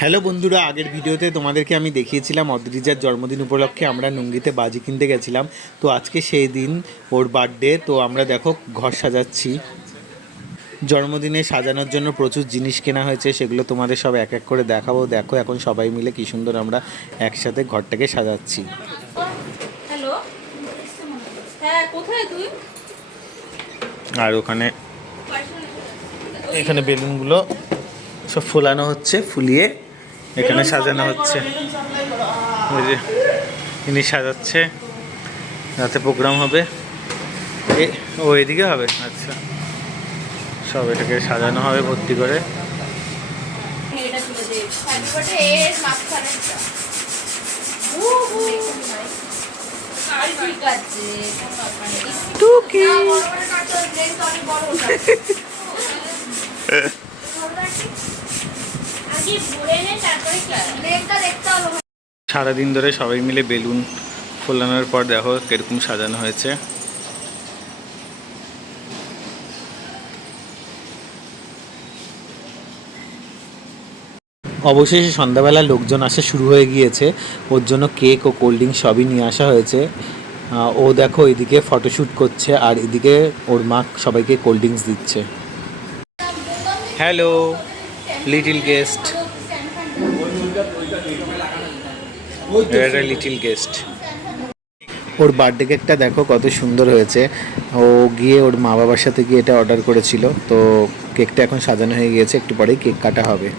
Hello বন্ধুরা, আগের ভিডিওতে তোমাদেরকে আমি দেখিয়েছিলাম অদ্রিজার জন্মদিন উপলক্ষে আমরা নুঙ্গিতে বাজি কিনতে গেছিলাম। তো আজকে সেই দিন, ওর বার্থডে। তো আমরা দেখো ঘর সাজাচ্ছি। জন্মদিনে সাজানোর জন্য প্রচুর জিনিস কেনা হয়েছে, সেগুলো তোমাদের সব এক এক করে দেখাবো। দেখো এখন সবাই মিলে কি সুন্দর আমরা একসাথে ঘরটাকে সাজাচ্ছি। হ্যালো, হ্যাঁ কোথায় তুই? আর এখানে বেলুনগুলো সব ফোলানো হচ্ছে, ফুলিয়ে এখানে সাজানো হচ্ছে। ওই যে ইনি সাজাচ্ছে, রাতে প্রোগ্রাম হবে। ও এদিকে হবে, আচ্ছা। সব এটাকে সাজানো হবে ভর্তি করে। সারাদিন ধরে সবাই মিলে বেলুন ফোলানোর পর দেখো কিরকম সাজানো হয়েছে। অবশেষে সন্ধ্যাবেলা লোকজন আসা শুরু হয়ে গিয়েছে। ওর জন্য কেক ও কোল্ড ড্রিঙ্ক সবই নিয়ে আসা হয়েছে। ও দেখো এদিকে ফটোশ্যুট করছে, আর এদিকে ওর মা সবাইকে কোল্ড ড্রিঙ্কস দিচ্ছে। Hello little guest, little guest. ওর বার্থডে কেকটা দেখো কত সুন্দর হয়েছে। ও গিয়ে ওর মা বাবার সাথে গিয়ে এটা অর্ডার করেছিল। তো কেকটা এখন সাজানো হয়ে গিয়েছে, একটু পরেই কেক কাটা হবে।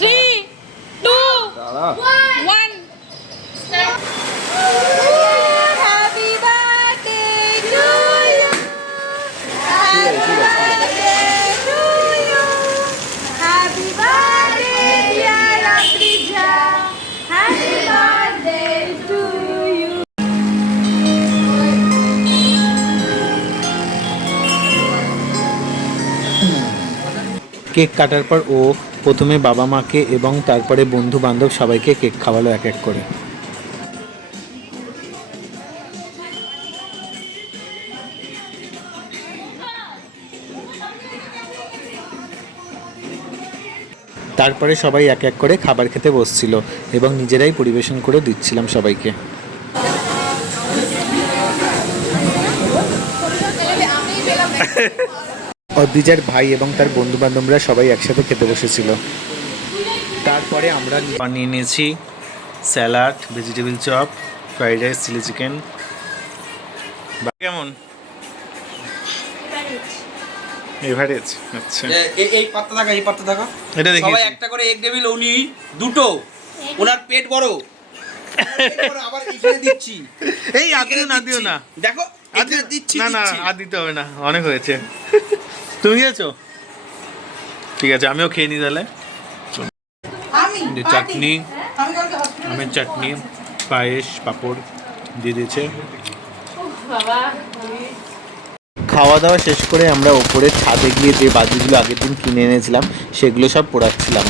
Three, two, one. Happy birthday to you. Happy birthday to you. Happy birthday, dear Adrija. Happy birthday to you. Cake কাটার পর ও প্রথমে বাবা মাকে এবং তারপরে বন্ধু বান্ধব সবাইকে কেক খাওয়ালো এক এক করে। তারপরে সবাই এক এক করে খাবার খেতে বসছিল এবং নিজেরাই পরিবেশন করে দিচ্ছিলাম সবাইকে। অদ্রিজার ভাই এবং তার বন্ধু বান্ধবরা সবাই একসাথে খেতে বসেছিল। তারপরে আমরা বানিয়ে নিয়েছি salad, vegetable chop, fried rice, chilli chicken. কেমন এভারেজ? আচ্ছা, এই পাত্তা থাকা, এই পাত্তা থাকা, এটা দেখি সবাই একটা করে এগ টেবিল, উনি দুটো, ওনার পেট বড়। আবার এখানে দিচ্ছি, এই আদিও না, দিও না, দেখো এখানে দিচ্ছি। না না, আর দিতে হবে না, অনেক হয়েছে। তুমি খেয়েছো? ঠিক আছে, আমিও খেয়ে নিই তাহলে। চাটনি, আমের চাটনি, পায়েস, পাঁপড় দিয়ে দিয়েছে। খাওয়া দাওয়া শেষ করে আমরা ওপরে ছাদে গিয়ে যে বাজিগুলো আগের দিন কিনে এনেছিলাম সেগুলো সব পোড়াচ্ছিলাম।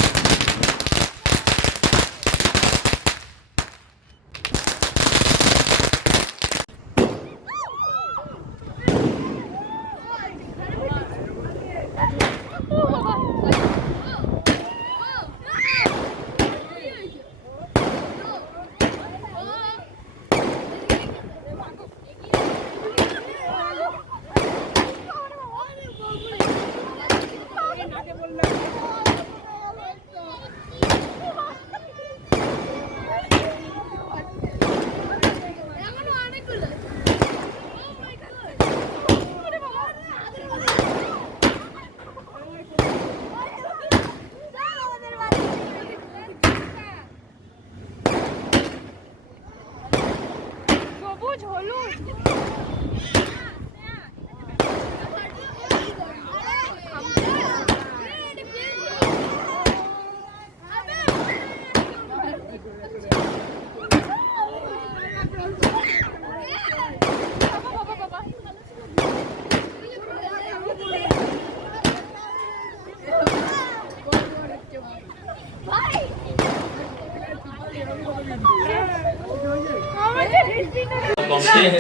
কমপ্লিট,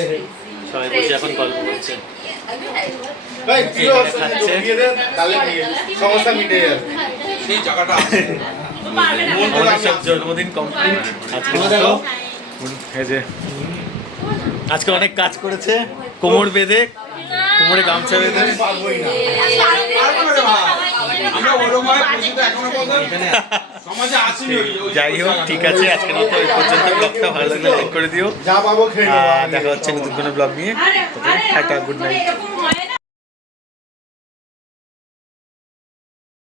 সবাই বসে এখন গল্প করছে। খাচ্ছে। সমস্যা মিটে যাবে। সেই জায়গাটা আছে। আমাদের সব জন্মদিন কমপ্লিট আজকে মতো। এই যে আজকে অনেক কাজ করেছে, কোমর বেঁধে, কোমরে গামছা বেঁধে। পারবোই না। পারবো না রে ভাই। আমরা ওরকম ভাবে পরিচিত এখনো পর্যন্ত সমাজে আসিনি ওই যাই হোক, ঠিক আছে, আজকের মতো এই পর্যন্ত। ব্লগটা ভালো লাগলে লাইক করে দিও। যা পাবো খেয়ে নেবো। দেখা হচ্ছে নতুন কোনো ব্লগ নিয়ে। Tata, good night. এরকম হয় না।